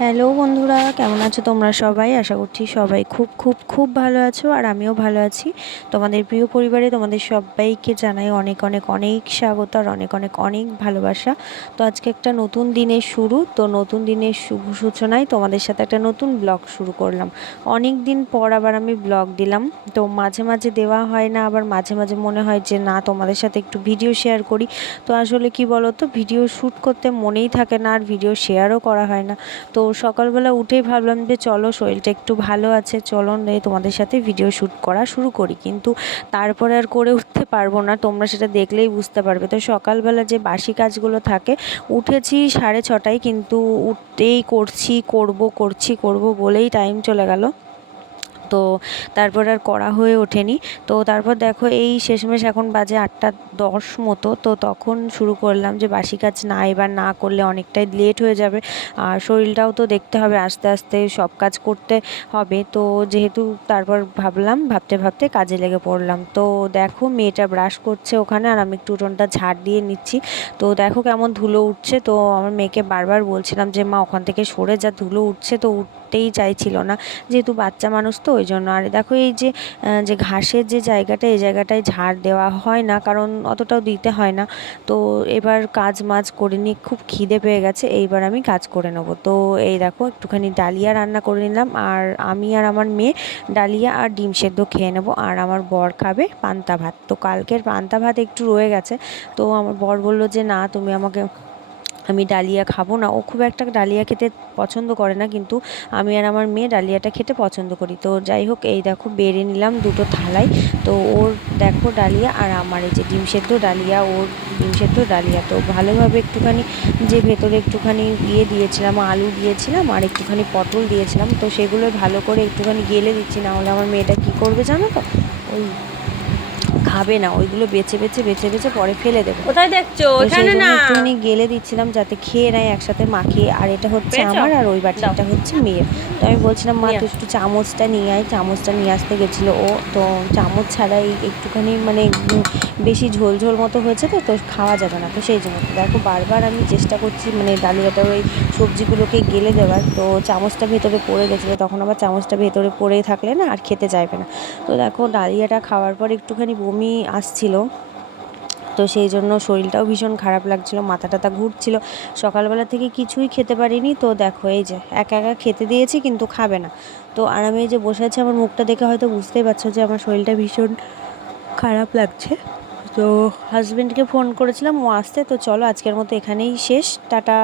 Hello বন্ধুরা, কেমন আছো তোমরা সবাই? আশা করছি সবাই খুব খুব খুব ভালো আছো আর আমিও ভালো আছি। তোমাদের প্রিয় পরিবারে তোমাদের সবাইকে জানাই অনেক অনেক অনেক স্বাগত আর অনেক অনেক অনেক ভালোবাসা। তো আজকে একটা নতুন দিনের শুরু, তো নতুন দিনের শুভ সূচনায় তোমাদের সাথে একটা নতুন ব্লগ শুরু করলাম। অনেক দিন পর আবার আমি ব্লগ দিলাম, তো মাঝে মাঝে দেওয়া হয় না, আবার মাঝে মাঝে মনে হয় যে না, তোমাদের সাথে একটু ভিডিও শেয়ার করি। তো আসলে কি বলো তো ভিডিও শ্যুট করতে মনেই থাকে না আর ভিডিও শেয়ারও করা হয় না। তো সকালবেলা উঠেই ভাবলাম যে চলো, শরীরটা একটু ভালো আছে, চলো তোমাদের সাথে ভিডিও শ্যুট করা শুরু করি। কিন্তু তারপরে আর করে উঠতে পারব না, তোমরা সেটা দেখলেই বুঝতে পারবে। তো সকালবেলা যে বাসি কাজগুলো থাকে, উঠেছি সাড়ে ছটায়, কিন্তু উঠতেই করছি, করব করছি, করব বলেই টাইম চলে গেল। তো তারপর আর করা হয়ে ওঠেনি। তো তারপর দেখো এই শেষমেশ এখন বাজে আটটা দশ মতো। তো তখন শুরু করলাম যে বাসি কাজ না, এবার না করলে অনেকটাই লেট হয়ে যাবে। আর শরীরটাও তো দেখতে হবে, আস্তে আস্তে সব কাজ করতে হবে। তো যেহেতু তারপর ভাবলাম, ভাবতে ভাবতে কাজে লেগে পড়লাম। তো দেখো মেয়েটা ব্রাশ করছে ওখানে আর আমি একটু উঠোনটা ঝাড় দিয়ে নিচ্ছি। তো দেখো কেমন ধুলো উঠছে। তো আমার মেয়েকে বারবার বলছিলাম যে, মা, ওখান থেকে সরে যা, ধুলো উঠছে তো উঠতেই চাইছিল না। যেহেতু বাচ্চা মানুষ তো, ওই জন্য। আর দেখো এই যে যে ঘাসের যে জায়গাটা, এই জায়গাটায় ঝাড় দেওয়া হয় না, কারণ অতটাও দিতে হয় না। তো এবার কাজ মাজ করে নিয়ে খুব খিদে পেয়ে গেছে, এইবার আমি কাজ করে নেব। তো এই দেখো, একটুখানি ডালিয়া রান্না করে নিলাম। আর আমি আর আমার মেয়ে ডালিয়া আর ডিম সেদ্ধ খেয়ে নেব। আর আমার বর খাবে পান্তা ভাত। তো কালকের পান্তা ভাত একটু রয়ে গেছে। তো আমার বর বলল যে, না, তুমি আমাকে আমি ডালিয়া খাব না। ও খুব একটা ডালিয়া খেতে পছন্দ করে না, কিন্তু আমি আর আমার মেয়ে ডালিয়াটা খেতে পছন্দ করি। তো যাই হোক, এই দেখো বেড়ে নিলাম দুটো থালায়। তো ওর দেখো ডালিয়া আর আমার এই যে ডিম সেদ্ধ ডালিয়া, ওর ডিম সেদ্ধ ডালিয়া। তো ভালোভাবে একটুখানি যে ভেতরে একটুখানি ইয়ে দিয়েছিলাম, আলু দিয়েছিলাম আর একটুখানি পটল দিয়েছিলাম। তো সেগুলো ভালো করে একটুখানি গেলে দিচ্ছি, না হলে আমার মেয়েটা কী করবে জানো তো? ওই খাবে না ওইগুলো বেছে বেছে বেছে বেছে পরে ফেলে দেবে। কোথায় দেখছ? এখানে না। একটুখানি গেলে দিচ্ছিলাম যাতে খেয়ে নেয় একসাথে মাখিয়ে আর এটা হচ্ছে? আমার আর ওই বাটিটা হচ্ছে মেয়ের। তো আমি বলছিলাম মা তুই একটু চামচটা নিয়ে আয়। চামচটা নিয়ে আসতে গেছিল ও তো চামচ ছাড়াই একটুখানি মানে বেশি ঝোল ঝোল মতো হয়েছে তো তো খাওয়া যাবে না। তো সেই জন্য তো দেখো বারবার আমি চেষ্টা করছি মানে ডালিয়াটার ওই সবজিগুলোকে গেলে দেওয়ার। তো চামচটা ভেতরে পড়ে গেছিল তখন আবার চামচটা ভেতরে পড়ে থাকলে না আর খেতে চাইবে না। তো দেখো ডালিয়াটা খাওয়ার পর একটুখানি বমি আসছিল। তো সেই জন্য শরীরটাও ভীষণ খারাপ লাগছিল, মাথা টাথা ঘুরছিল। সকালবেলা থেকে কিছুই খেতে পারিনি। তো দেখো, এই যে একা একা খেতে দিয়েছি কিন্তু খাবে না। তো আর আমি এই যে বসে আছি, আমার মুখটা দেখে হয়তো বুঝতেই পারছ যে আমার শরীরটা ভীষণ খারাপ লাগছে। তো হাজব্যান্ডকে ফোন করেছিলাম, ও আসতে তো চলো আজকের মতো এখানেই শেষ। টাটা।